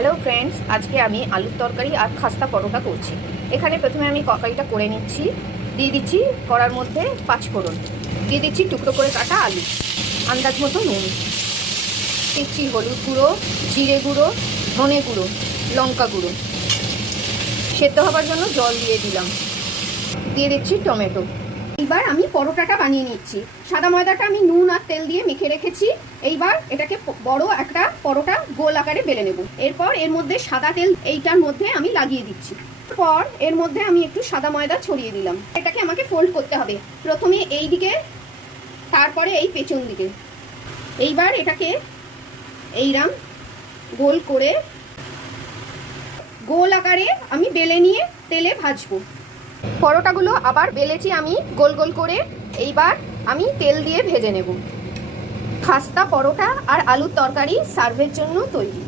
Hello friends, আজকে আমি আলুর তরকারি আর খাস্তা পরোটা করছি। এখানে প্রথমে আমি তরকারিটা করে নিচ্ছি। দিয়ে দিচ্ছি কড়ার মধ্যে 5 ফোড়ন, দিয়ে দিচ্ছি টুকরো করে কাটা আলু, আন্দাজ মতো নুন, দিচ্ছি হলুদ গুঁড়ো, জিরে গুঁড়ো, ধনে গুঁড়ো, লঙ্কা গুঁড়ো, সেদ্ধ হবার জন্য জল দিয়ে দিলাম, দিয়ে দিচ্ছি টমেটো। এইবার আমি পরোটাটা বানিয়ে নিচ্ছি। সাদা ময়দাটা আমি নুন আর তেল দিয়ে মেখে রেখেছি। এইবার এটাকে বড় একটা পরোটা গোল আকারে বেলে নেব। এরপর এর মধ্যে সাদা তেল এইটার মধ্যে আমি লাগিয়ে দিচ্ছি। পর এর মধ্যে আমি একটু সাদা ময়দা ছড়িয়ে দিলাম। এটাকে আমাকে ফোল্ড করতে হবে, প্রথমে এই দিকে, তারপরে এই পেছন দিকে। এইবার এটাকে এইরাম গোল করে গোল আকারে আমি বেলে নিয়ে তেলে ভাজবো। পরোটাগুলো আবার বেলেছি আমি গোল গোল করে। এইবার আমি তেল দিয়ে ভেজে নেব। খাস্তা পরোটা আর আলুর তরকারি সার্ভের জন্য তৈরি।